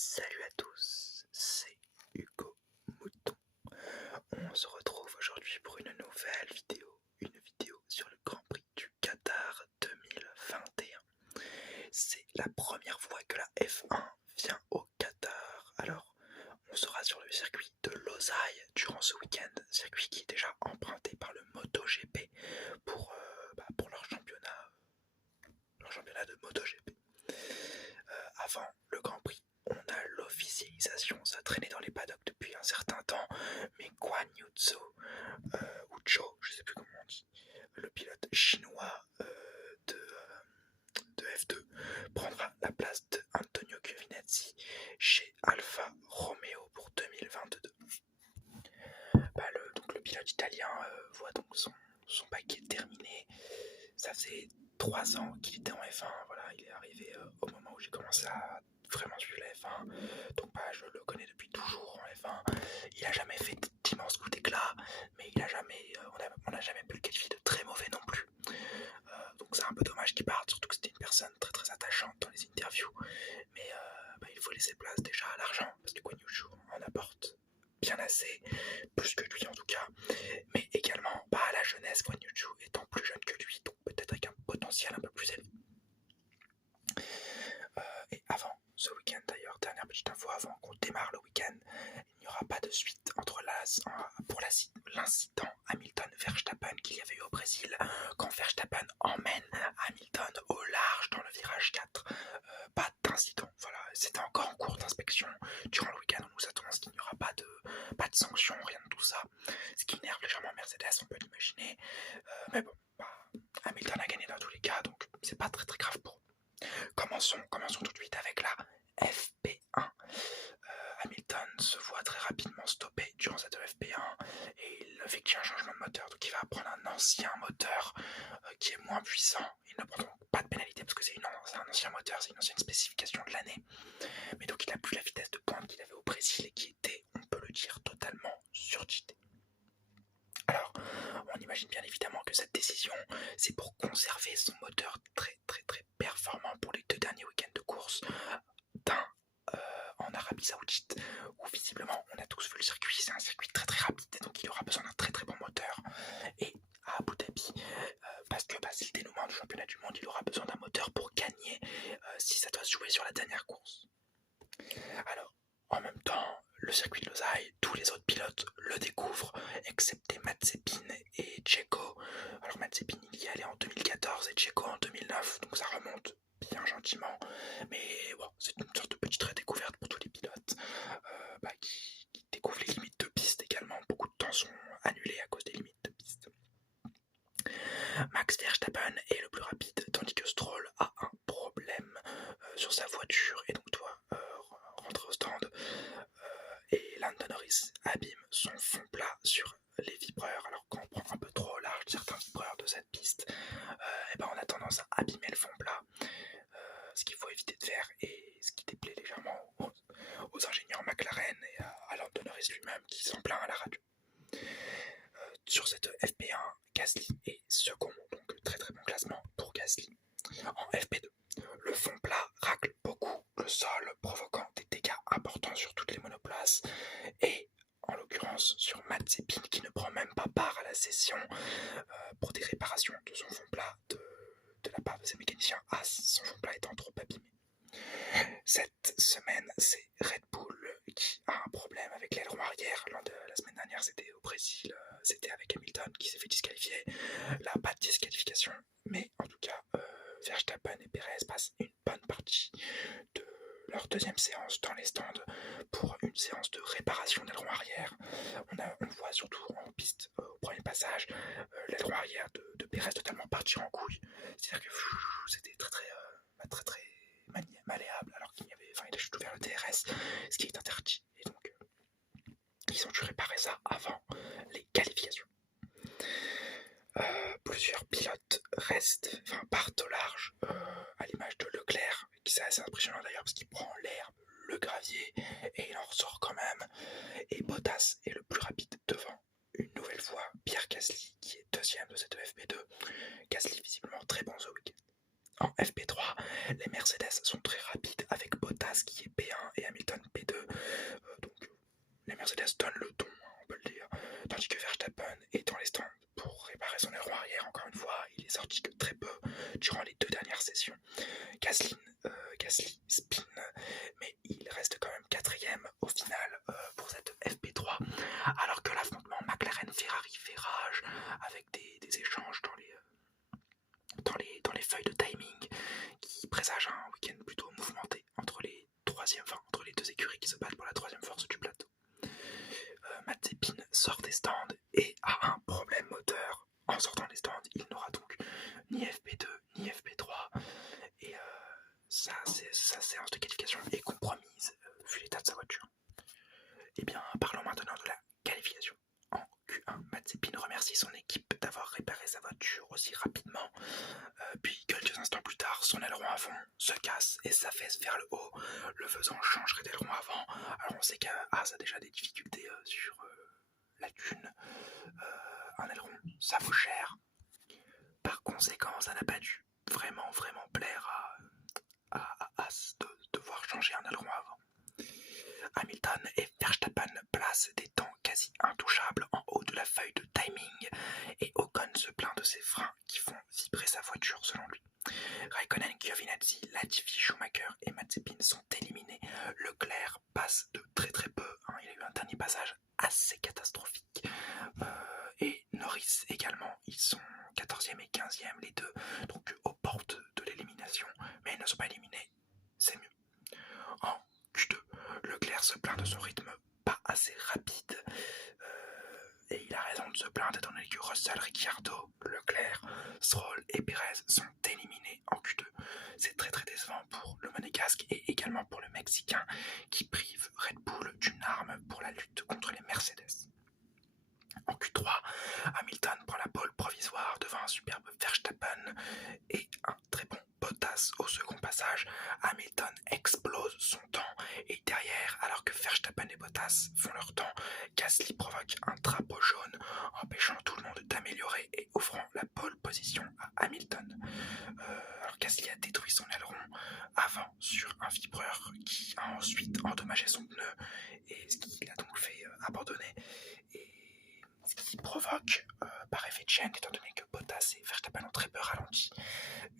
Salut à tous, c'est Hugo Mouton. On se retrouve aujourd'hui pour une nouvelle vidéo, sur le Grand Prix du Qatar 2021. C'est la première fois que la F1 vient au Qatar. Alors, on sera sur le circuit de Losail durant ce week-end, circuit qui est déjà emprunté par le MotoGP pour leur championnat de MotoGP. Avant le Grand Prix, on a l'officialisation, ça traînait dans les paddocks depuis un certain temps, mais Guan Yu Zhou, ou Zhou, je sais plus comment on dit, le pilote chinois de F2, prendra la place de Antonio Giovinazzi chez Alfa Romeo pour 2022. Donc le pilote italien voit donc son paquet terminé. Ça faisait 3 ans qu'il était en F1, voilà, il est arrivé au moment où j'ai commencé à vraiment suivre la F1, donc je le connais depuis toujours en F1. Il a jamais fait d'immenses coups d'éclat, mais on n'a jamais pu le qualifier de très mauvais non plus. Donc c'est un peu dommage qu'il parte, surtout que c'était une personne très très attachante dans les interviews, mais il faut laisser place déjà à l'argent, parce que Guan Yu Zhou en apporte bien assez, plus que lui en tout cas, mais également à la jeunesse, Guan Yu Zhou étant plus jeune que lui, donc peut-être avec un potentiel un peu plus élevé. Et avant ce week-end d'ailleurs, dernière petite info avant qu'on démarre le week-end, il n'y aura pas de suite pour l'incident Hamilton-Verstappen qu'il y avait eu au Brésil, quand Verstappen emmène Hamilton au large dans le virage 4. Pas d'incident, voilà, c'était encore en cours d'inspection. Durant le week-end, on nous attend qu'il n'y aura pas de sanction, rien de tout ça. Ce qui énerve légèrement Mercedes, on peut l'imaginer. Mais bon, Hamilton a gagné dans tous les cas, donc c'est pas très très grave pour eux. Commençons tout de suite avec la FP1. Hamilton se voit très rapidement stoppé durant cette FP1 et il effectue un changement de moteur. Donc il va prendre un ancien moteur qui est moins puissant. Il ne prend donc pas de pénalité parce que c'est un ancien moteur, c'est une ancienne spécification de l'année. Mais donc il n'a plus la vitesse de pointe qu'il avait au Brésil et qui était, on peut le dire, totalement surcheatée. Alors, on imagine bien évidemment que cette décision, c'est pour conserver son moteur très très très performant pour les 2 derniers week-ends de course, en Arabie Saoudite, où visiblement on a tous vu le circuit, c'est un circuit très très rapide, et donc il aura besoin d'un très très bon moteur. Et à Abu Dhabi, parce que c'est le dénouement du championnat du monde, il aura besoin d'un moteur pour gagner si ça doit se jouer sur la dernière course. Alors, en même temps, le circuit de Losail, tous les autres pilotes le découvrent, excepté Mazepin et Checo. Alors Mazepin, il y est allé en 2014 et Checo en 2009, donc ça remonte bien gentiment. Mais bon, c'est une sorte de petite redécouverte pour tous les pilotes qui découvrent les limites de piste également. Beaucoup de temps sont annulés à cause des limites de piste. Max Verstappen est le plus rapide, tandis que Stroll a un problème sur sa voiture et donc doit rentrer au stand. Et Lando Norris abîme son fond plat sur les vibreurs. Alors quand on prend un peu trop au large certains vibreurs de cette piste, on a tendance à abîmer le fond plat, ce qu'il faut éviter de faire et ce qui déplaît légèrement aux ingénieurs McLaren et à Lando Norris lui-même qui s'en plaint à la radio. Sur cette FP1, Gasly est second, donc très très bon classement pour Gasly. En FP2, le fond plat racle beaucoup le sol, provoquant des dégâts importants sur toutes les monoplaces, et en l'occurrence sur Mazepin qui ne prend même pas part à la session pour des réparations de son fond plat de la part de ses mécaniciens Haas, son fond plat étant trop abîmé. Cette semaine, c'est Red Bull qui a un problème avec l'aileron arrière. La semaine dernière, c'était au Brésil, c'était avec Hamilton qui s'est fait disqualifier. Là, pas de disqualification, mais en tout cas, Verstappen et Perez passent une bonne partie de leur deuxième séance dans les stands pour une séance de réparation d'aileron arrière. On voit surtout en piste au premier passage l'aileron arrière de Perez totalement partir en couille. C'est-à-dire que c'était très malléable alors il a juste ouvert le DRS, ce qui est interdit. Et donc ils ont dû réparer ça avant les qualifications. Plusieurs pilotes partent au large, à l'image de Leclerc, qui c'est assez impressionnant d'ailleurs parce qu'il prend l'herbe, le gravier, et il en ressort quand même. Et Bottas est le plus rapide devant. Une nouvelle fois, Pierre Gasly, qui est deuxième de cette FP2. Gasly visiblement très bon ce week-end. En FP3, les Mercedes sont très rapides avec Bottas qui est P1 et Hamilton troisième, enfin entre les deux écuries qui se battent pour la troisième force du plateau. Mazepin sort des stands et a un problème moteur. En sortant des stands, il n'aura donc ni FP2 ni FP3 et sa séance de qualification est compromise vu l'état de sa voiture. Et bien, parlons maintenant de la qualification. En Q1, Mazepin remercie son équipe d'avoir réparé sa voiture aussi rapidement. Puis quelques instants plus tard, son aileron avant se casse et s'affaisse vers le haut, le faisant changer d'aileron avant. Alors on sait qu'Haas a déjà des difficultés sur la thune. Un aileron, ça vaut cher. Par conséquent, ça n'a pas dû vraiment plaire à Haas de devoir changer un aileron avant. Hamilton et Verstappen placent des temps quasi intouchables en haut de la feuille de timing et Ocon se plaint de ses freins qui font vibrer sa voiture selon lui. Raikkonen, Giovinazzi, Latifi, Schumacher et Mazepin sont éliminés. Leclerc passe de très peu, il a eu un dernier passage assez catastrophique. Et Norris également, ils sont 14e et 15e les deux, donc aux portes de l'élimination, mais ils ne sont pas éliminés, c'est mieux. En Q2, Leclerc se plaint de son rythme pas assez rapide, et il a raison de se plaindre étant donné que Russell, Ricciardo, Leclerc, Stroll et Perez sont éliminés en Q2. C'est très décevant pour le Monégasque et également pour le Mexicain qui prive Red Bull d'une arme pour la lutte contre les Mercedes. En Q3, Hamilton prend la pole provisoire devant un superbe Verstappen et un très bon Bottas au second passage. Hamilton explose son temps et derrière, alors que Verstappen et Bottas font leur temps, Gasly provoque un drapeau jaune empêchant tout le monde d'améliorer et offrant la pole position à Hamilton. Alors Gasly a détruit son aileron avant sur un vibreur qui a ensuite endommagé son pneu et ce qui l'a donc fait abandonner. Ce qui provoque, par effet de chaîne, étant donné que Bottas et Verstappen ont très peu ralenti,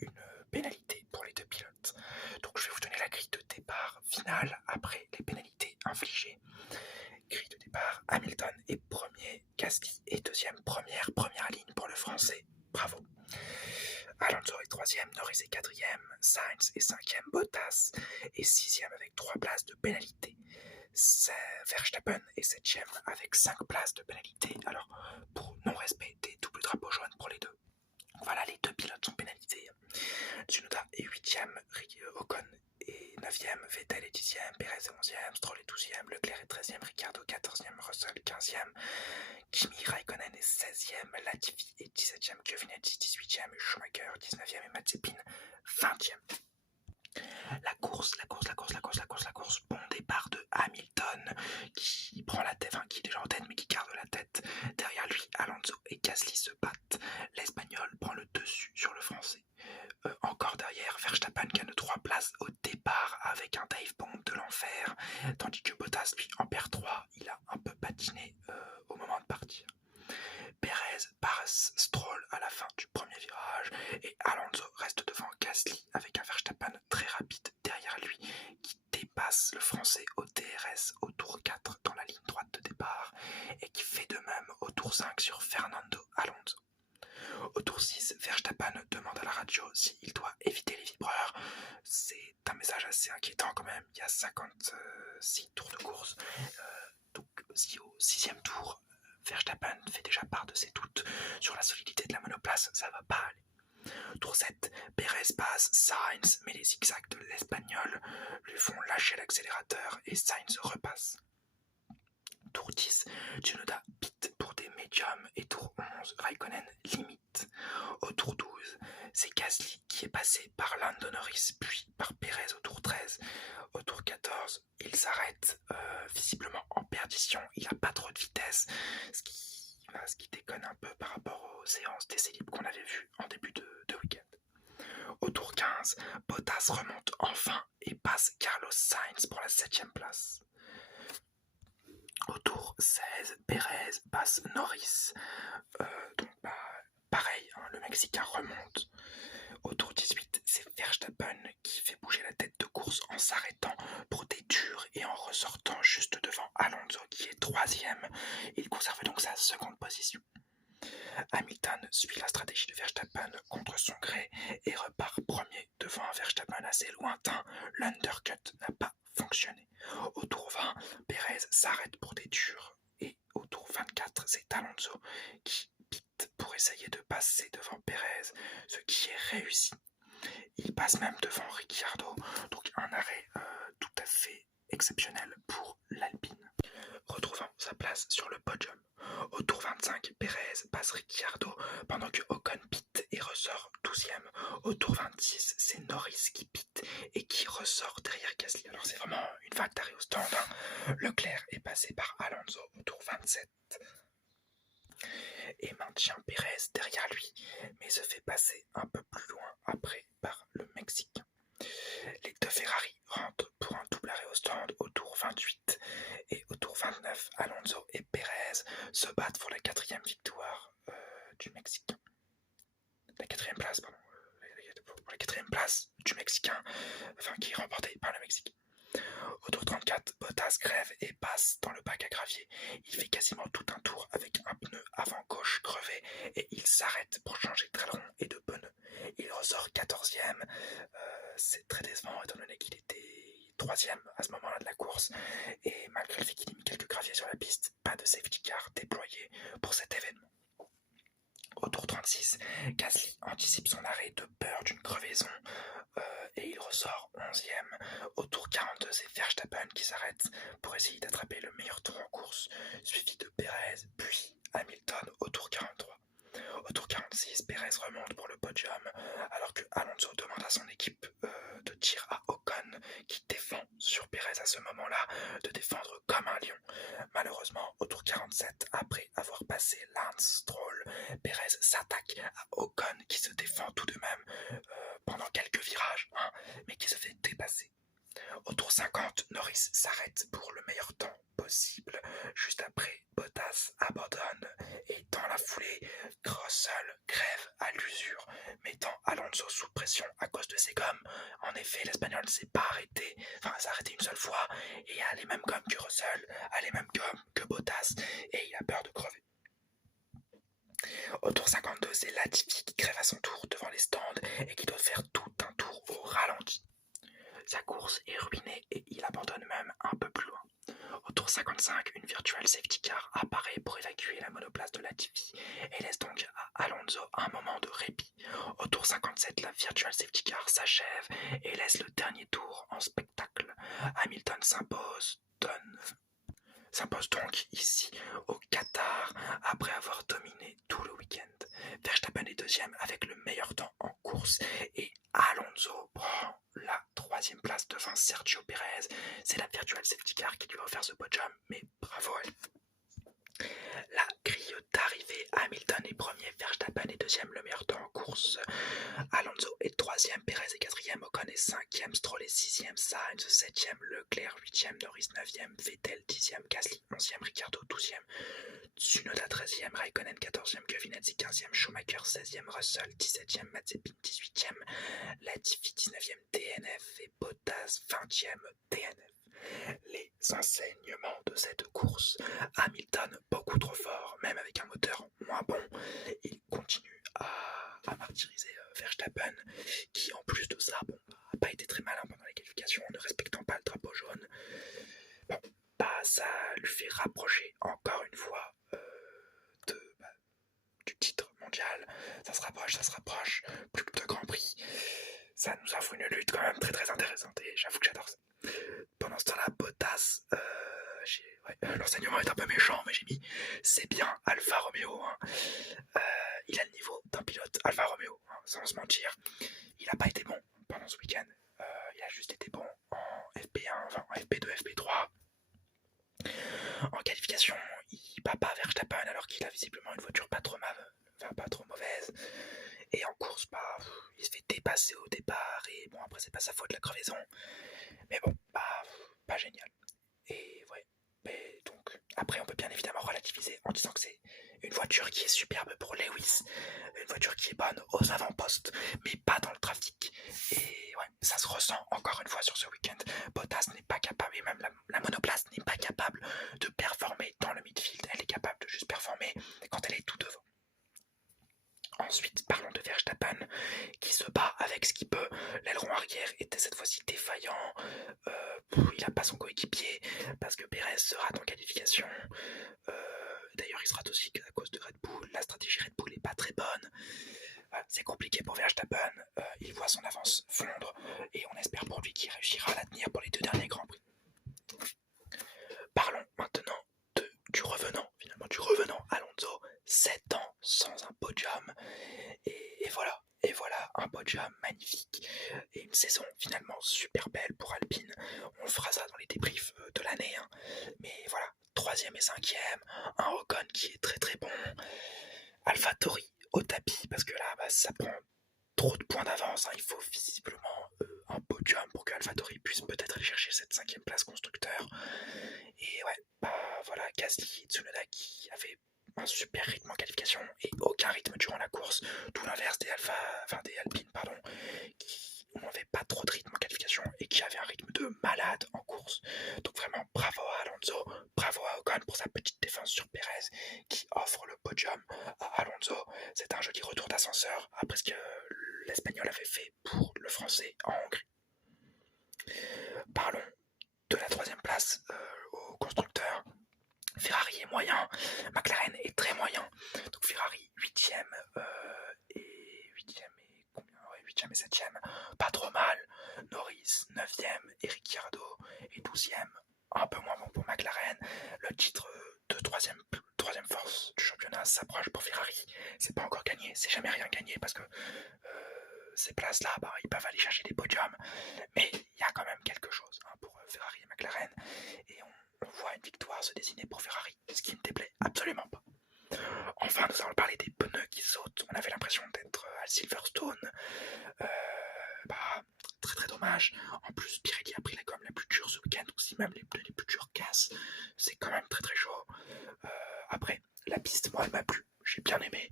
une pénalité pour les deux pilotes. Donc je vais vous donner la grille de départ finale après les pénalités infligées. Grille de départ, Hamilton est premier, Gasly est deuxième, première ligne pour le français, bravo. Alonso est troisième, Norris est quatrième, Sainz est cinquième, Bottas est sixième avec 3 places de pénalité. Verstappen est 7ème avec 5 places de pénalité. Alors, pour non-respect des doubles drapeaux jaunes pour les deux. Voilà, les deux pilotes sont pénalisés. Tsunoda est 8ème, Ocon est 9ème, Vettel est 10ème, Perez est 11ème, Stroll est 12ème, Leclerc est 13ème, Ricciardo 14ème, Russell 15ème, Kimi Raikkonen est 16ème, Latifi est 17ème, Giovinazzi 18ème, Schumacher 19ème et Mazepin 20ème. La course, bon départ de Hamilton qui prend la tête, qui est déjà en tête mais qui garde la tête. Derrière lui, Alonso et Gasly se battent. L'Espagnol prend le dessus sur le Français. Encore derrière, Verstappen gagne 3 places au départ avec un dive bomb de l'enfer, tandis que Bottas lui en perd 3, il a un peu patiné au moment de partir. Perez passe Stroll à la fin du premier virage et Alonso reste devant Gasly avec un Verstappen très rapide derrière lui qui dépasse le français au DRS au tour 4 dans la ligne droite de départ et qui fait de même au tour 5 sur Fernando Alonso. Au tour 6, Verstappen demande à la radio s'il doit éviter les vibreurs. C'est un message assez inquiétant quand même, il y a 56 tours de course, donc si au 6e tour Verstappen fait déjà part de ses doutes sur la solidité de la monoplace, ça va pas aller. Tour 7, Perez passe Sainz, mais les zigzags de l'Espagnol lui font lâcher l'accélérateur et Sainz repasse. Tour 10, Tsunoda pit pour des médiums et tour 11, Raikkonen limite. Au tour 12, c'est Gasly qui est passé par Lando Norris puis par Perez au tour 13. Au tour 14, il s'arrête visiblement en perdition, il n'a pas trop de vitesse, ce qui déconne un peu par rapport aux séances d'essai libre qu'on avait vues en début de week-end. Au tour 15, Bottas remonte enfin et passe Carlos Sainz pour la 7ème place. Au tour 16, Perez passe Norris, pareil, le Mexicain remonte. Au tour 18, c'est Verstappen qui fait bouger la tête de course en s'arrêtant pour des durs et en ressortant juste devant Alonso qui est 3ème. Il conserve donc sa seconde position. Hamilton suit la stratégie de Verstappen contre son gré et repart premier devant un Verstappen assez lointain. L'undercut n'a pas fonctionner. Au tour 20, Pérez s'arrête pour des durs et au tour 24, c'est Alonso qui pite pour essayer de passer devant Pérez, ce qui est réussi. Il passe même devant Ricciardo, donc un arrêt tout à fait exceptionnel pour l'Alpine. Retrouvant sa place sur le podium. Au tour 25, Pérez passe Ricciardo pendant que Ocon pite et ressort 12e. Au tour 26, c'est Norris qui pite et qui ressort derrière Gasly. Alors c'est vraiment une vague d'arrêt au stand. Leclerc est passé par Alonso au tour 27 et maintient Pérez derrière lui, mais se fait passer un peu plus loin après par le Mexique. Les deux Ferrari rentrent pour un double arrêt au stand au tour 28 et au tour 29, Alonso et Pérez se battent pour la 4e victoire du Mexique. La 4e place, pardon. Pour la 4e place du Mexicain, enfin qui est remportée par le Mexique. Au tour 34, Bottas crève et passe dans le bac à gravier. Il fait quasiment tout un tour avec un pneu avant gauche crevé et il s'arrête pour changer d'aileron et de pneu. Il ressort 14e. C'est très décevant étant donné qu'il était 3e à ce moment-là de la course. Et malgré le fait qu'il ait mis quelques graviers sur la piste, pas de safety car déployé pour cet événement. Au tour 36, Gasly anticipe son arrêt de peur d'une crevaison et il ressort 11e. Au tour 42, c'est Verstappen qui s'arrête pour essayer d'attraper le meilleur tour en course, suivi de Pérez, puis Hamilton au tour 43. Au tour 46, Pérez remonte pour le podium, alors que Alonso demande à son équipe de tir à Ocon, qui défend sur Pérez à ce moment-là, de défendre comme un lion. Malheureusement, au tour 47, après avoir passé Lance Stroll, Pérez s'attaque à Ocon, qui se défend tout de même pendant quelques virages, mais qui se fait dépasser. Au tour 50, Norris s'arrête pour le meilleur temps possible. Juste après, Bottas abandonne et dans la foulée, Russell crève à l'usure, mettant Alonso sous pression à cause de ses gommes. En effet, l'Espagnol ne s'est pas arrêté, s'est arrêté une seule fois et a les mêmes gommes que Russell, a les mêmes gommes que Bottas et il a peur de crever. Au tour 52, c'est Latifi qui crève à son tour devant les stands et qui doit faire tout un tour au ralenti. Sa course est ruinée et il abandonne même un peu plus loin. Au tour 55, une virtual safety car apparaît pour évacuer la monoplace de Latifi et laisse donc à Alonso un moment de répit. Au tour 57, la virtual safety car s'achève et laisse le dernier tour en spectacle. Hamilton s'impose donc ici au Qatar après avoir dominé tout le week-end. Verstappen est deuxième avec le meilleur temps en course et Alonso prend la 3e place devant Sergio Pérez. C'est la virtual safety car qui lui a offert ce podium, mais bravo à lui. La grille d'arrivée, Hamilton est premier, Verstappen est deuxième, le meilleur temps en course. Alonso est troisième, Pérez est quatrième, Ocon est cinquième, Stroll est sixième, Sainz septième, Leclerc huitième, Norris neuvième, Vettel dixième, Gasly onzième, Ricciardo douzième, Tsunoda 13e, Raikkonen 14e, Giovinazzi 15e, Schumacher 16e, Russell 17e, Mazepin 18e, Latifi 19e, DNF et Bottas 20e, DNF. Les enseignements de cette course, Hamilton beaucoup trop fort, même avec un moteur moins bon, il continue à martyriser Verstappen, qui en plus de ça, n'a pas été très malin pendant les qualifications, en ne respectant pas le drapeau jaune. Bon, ça lui fait rapprocher encore une fois du titre mondial. Ça se rapproche, plus que de Grand Prix. Ça nous offre une lutte quand même très très intéressante et j'avoue que j'adore ça. Pendant ce temps-là, Bottas, l'enseignement est un peu méchant, mais j'ai mis c'est bien Alfa Romeo. Il a le niveau d'un pilote Alfa Romeo, sans se mentir. Il n'a pas été bon pendant ce week-end. Il a juste été bon en FP1, en FP2, FP3. En qualification, il bat pas Verstappen alors qu'il a visiblement une voiture pas trop mauvaise. Et en course, il se fait dépasser au départ. Et bon, après, c'est pas sa faute la crevaison. Mais bon, pas génial. Et ouais. Mais donc, après, on peut bien évidemment relativiser en disant que c'est une voiture qui est superbe pour Lewis. Une voiture qui est bonne aux avant-postes, mais pas dans le trafic. Et ouais, ça se ressent encore une fois sur ce week-end. Bottas n'est pas capable, et même la monoplace n'est pas capable de performer dans le midfield. Elle est capable de juste performer quand elle est tout devant. Ensuite, parlons de Verstappen qui se bat avec ce qu'il peut. L'aileron arrière était cette fois-ci défaillant. il n'a pas son coéquipier parce que Perez se rate en qualification. D'ailleurs, il se rate aussi à cause de Red Bull. La stratégie Red Bull n'est pas très bonne. Voilà, c'est compliqué pour Verstappen. Il voit son avance fondre et on espère pour lui qu'il réussira à la tenir pour les 2 derniers Grands Prix. Parlons maintenant du revenant Alonso. 7 ans sans un podium. Et voilà, un podium magnifique. Et une saison finalement super belle pour Alpine. On le fera ça dans les débriefs de l'année. Hein. Mais voilà, 3e et 5e. Un Ocon qui est très très bon. AlphaTauri au tapis, parce que là, ça prend trop de points d'avance. Hein. Il faut visiblement un podium pour que AlphaTauri puisse peut-être aller chercher cette 5e place constructeur. Et ouais, voilà, Gasly et Tsunoda qui avaient un super rythme en qualification et aucun rythme durant la course, tout l'inverse des Alpines, qui n'avaient pas trop de rythme en qualification et qui avaient un rythme de malade en course. Donc vraiment bravo à Alonso, bravo à Ocon pour sa petite défense sur Perez qui offre le podium à Alonso. C'est un joli retour d'ascenseur après ce que l'Espagnol avait fait pour le Français en Hongrie. Parlons de la 3e place au constructeur. Ferrari est moyen, McLaren est très moyen. Donc Ferrari 8e et 8e et combien, ouais, 8e et 7e, pas trop mal. Norris 9e et Ricciardo est 12e, un peu moins bon pour McLaren. Le titre de 3e force du championnat s'approche pour Ferrari. C'est pas encore gagné, c'est jamais rien gagné parce que ces places-là, ils peuvent aller chercher des podiums. Mais il y a quand même quelque chose pour Ferrari et McLaren. Et on voit une victoire se dessiner pour Ferrari, ce qui ne déplaît absolument pas. Enfin, nous allons parler des pneus qui sautent. On avait l'impression d'être à Silverstone. Très très dommage. En plus, Pirelli a pris la gomme la plus dure ce week-end, donc si même les pneus les plus durs cassent, c'est quand même très très chaud. Après, la piste, moi, elle m'a plu. J'ai bien aimé.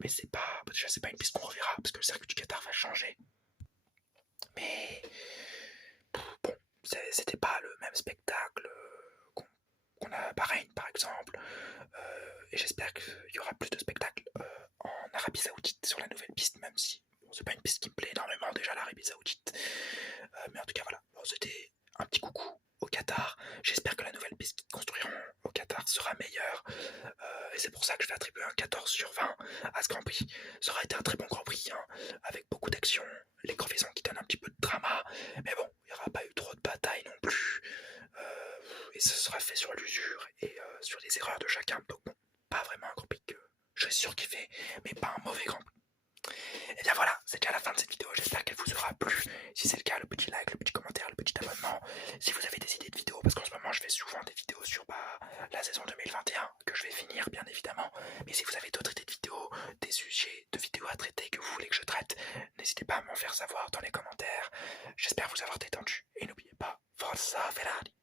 Mais c'est pas une piste qu'on reverra, parce que le circuit du Qatar va changer. Mais bon, c'était pas le même spectacle qu'on a à Bahreïn par exemple, et j'espère qu'il y aura plus de spectacles en Arabie Saoudite sur la nouvelle piste, même si c'est pas une piste qui me plaît énormément déjà l'Arabie Saoudite, mais en tout cas voilà, c'était un petit coucou au Qatar. J'espère que la nouvelle piste qu'ils construiront au Qatar sera meilleure, et c'est pour ça que je vais attribuer un 14 sur 20 à ce Grand Prix. Ça aura été un très bon Grand Prix, hein, avec beaucoup d'action, les crevaisons qui donnent un petit peu de drama, mais bon, il n'y aura pas eu trop de bataille non plus, et ce sera fait sur l'usure et sur les erreurs de chacun, donc bon, pas vraiment un Grand Prix que je suis surkiffé, mais pas un mauvais Grand Prix. Et bien voilà, c'est déjà la fin de cette vidéo, j'espère qu'elle vous aura plu. Si c'est le cas, le petit like, le petit commentaire, le petit abonnement. Si vous avez des idées de vidéos, parce qu'en ce moment je fais souvent des vidéos sur la saison 2021, que je vais finir bien évidemment. Mais si vous avez d'autres idées de vidéos, des sujets de vidéos à traiter que vous voulez que je traite, n'hésitez pas à m'en faire savoir dans les commentaires. J'espère vous avoir détendu. Et n'oubliez pas, Forza Ferrari!